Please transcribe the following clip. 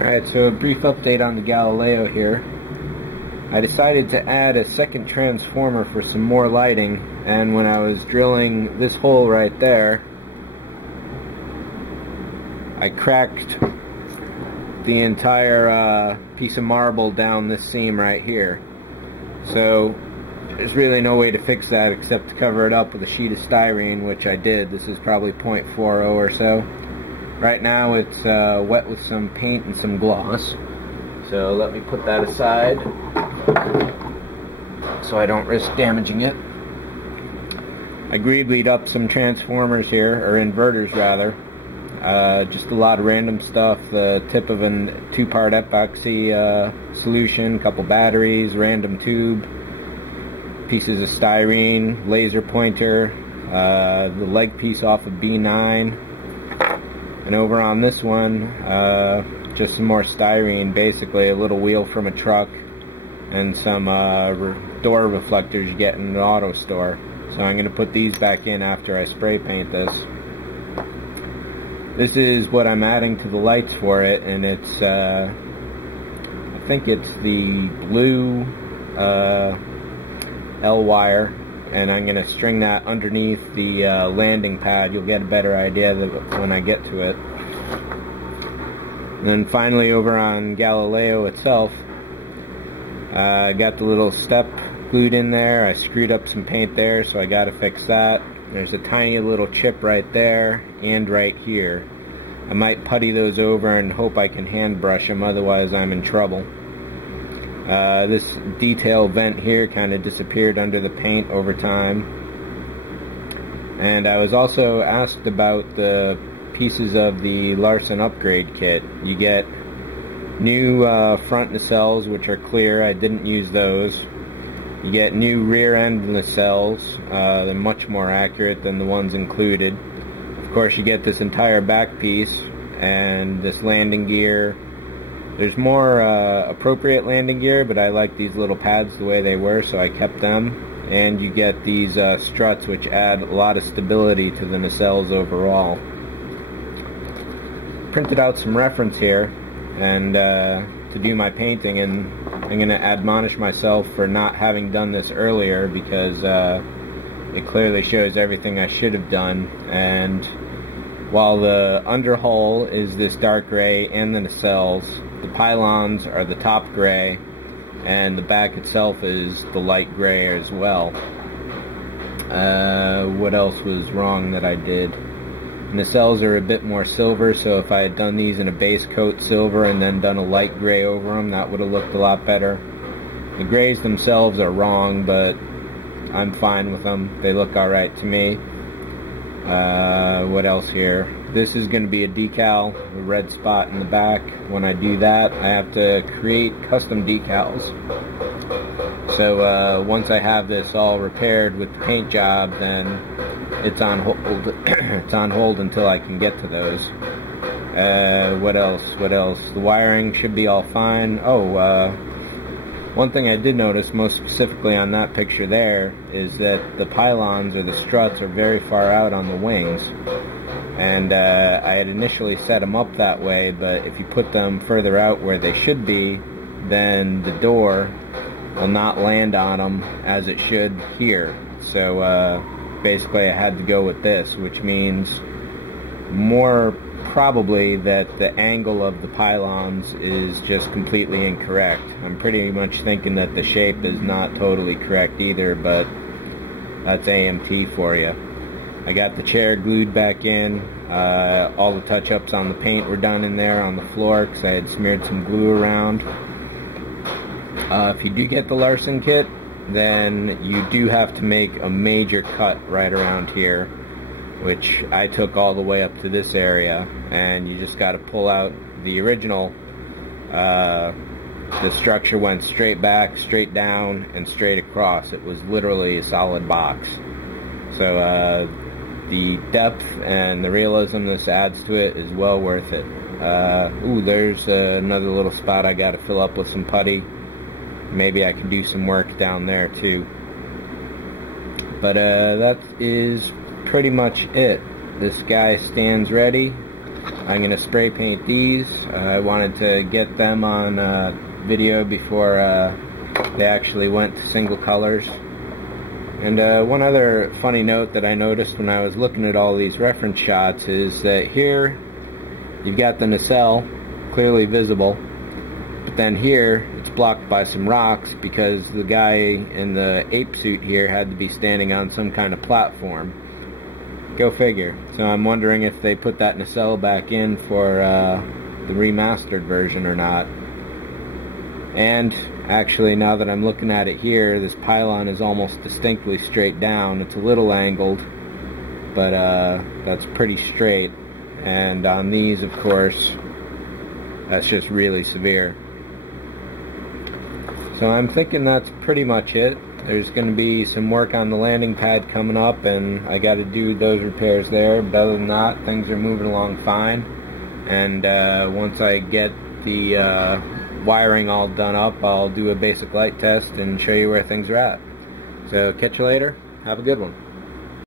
Alright, so a brief update on the Galileo here. I decided to add a second transformer for some more lighting, and when I was drilling this hole right there, I cracked the entire piece of marble down this seam right here. So there's really no way to fix that except to cover it up with a sheet of styrene, which I did. This is probably 0.40 or so. Right now it's wet with some paint and some gloss. So let me put that aside so I don't risk damaging it. I greeblyed up some transformers here, or inverters rather. Just a lot of random stuff. The tip of a 2-part epoxy solution, couple batteries, random tube, pieces of styrene, laser pointer, the leg piece off of B9. And over on this one, just some more styrene, basically a little wheel from a truck and some door reflectors you get in an auto store. So I'm going to put these back in after I spray paint this. This is what I'm adding to the lights for it, and it's, I think it's the blue L wire, and I'm going to string that underneath the landing pad. You'll get a better idea of it when I get to it. And then finally over on Galileo itself, I got the little step glued in there. I screwed up some paint there, so I got to fix that. There's a tiny little chip right there and right here. I might putty those over and hope I can hand brush them, otherwise I'm in trouble. This detail vent here kind of disappeared under the paint over time. And I was also asked about the pieces of the Larson upgrade kit. You get new front nacelles, which are clear. I didn't use those. You get new rear end nacelles. They're much more accurate than the ones included. Of course, you get this entire back piece and this landing gear. There's more appropriate landing gear, but I like these little pads the way they were, so I kept them. And you get these struts, which add a lot of stability to the nacelles overall. Printed out some reference here and to do my painting, and I'm going to admonish myself for not having done this earlier, because it clearly shows everything I should have done. And while the underhull is this dark gray and the nacelles, the pylons are the top gray, and the back itself is the light gray as well. What else was wrong that I did? Nacelles are a bit more silver, so if I had done these in a base coat silver and then done a light gray over them, that would have looked a lot better. The grays themselves are wrong, but I'm fine with them. They look alright to me. What else here? This is going to be a decal, a red spot in the back. When I do that, I have to create custom decals. So once I have this all repaired with the paint job, then it's on hold. It's on hold until I can get to those. What else? What else? The wiring should be all fine. Oh, one thing I did notice, most specifically on that picture there, is that the pylons or the struts are very far out on the wings. And I had initially set them up that way, but if you put them further out where they should be, then the door will not land on them as it should here. So basically I had to go with this, which means more probably that the angle of the pylons is just completely incorrect. I'm pretty much thinking that the shape is not totally correct either, but that's AMT for you. I got the chair glued back in. All the touch-ups on the paint were done in there on the floor because I had smeared some glue around. If you do get the Larson kit, then you do have to make a major cut right around here, which I took all the way up to this area, and you just got to pull out the original. The structure went straight back, straight down, and straight across. It was literally a solid box. So the depth and the realism this adds to it is well worth it. Ooh, there's another little spot I got to fill up with some putty. Maybe I can do some work down there too. But that is pretty much it. This guy stands ready. I'm going to spray paint these. I wanted to get them on video before they actually went to single colors. And one other funny note that I noticed when I was looking at all these reference shots is that here you've got the nacelle clearly visible, but then here it's blocked by some rocks because the guy in the ape suit here had to be standing on some kind of platform. Go figure. So I'm wondering if they put that nacelle back in for the remastered version or not. And actually, now that I'm looking at it here, this pylon is almost distinctly straight down. It's a little angled, but that's pretty straight. And on these, of course, that's just really severe. So I'm thinking that's pretty much it. There's going to be some work on the landing pad coming up, and I got to do those repairs there. But other than that, things are moving along fine. And once I get the wiring all done up, I'll do a basic light test and show you where things are at. So catch you later. Have a good one.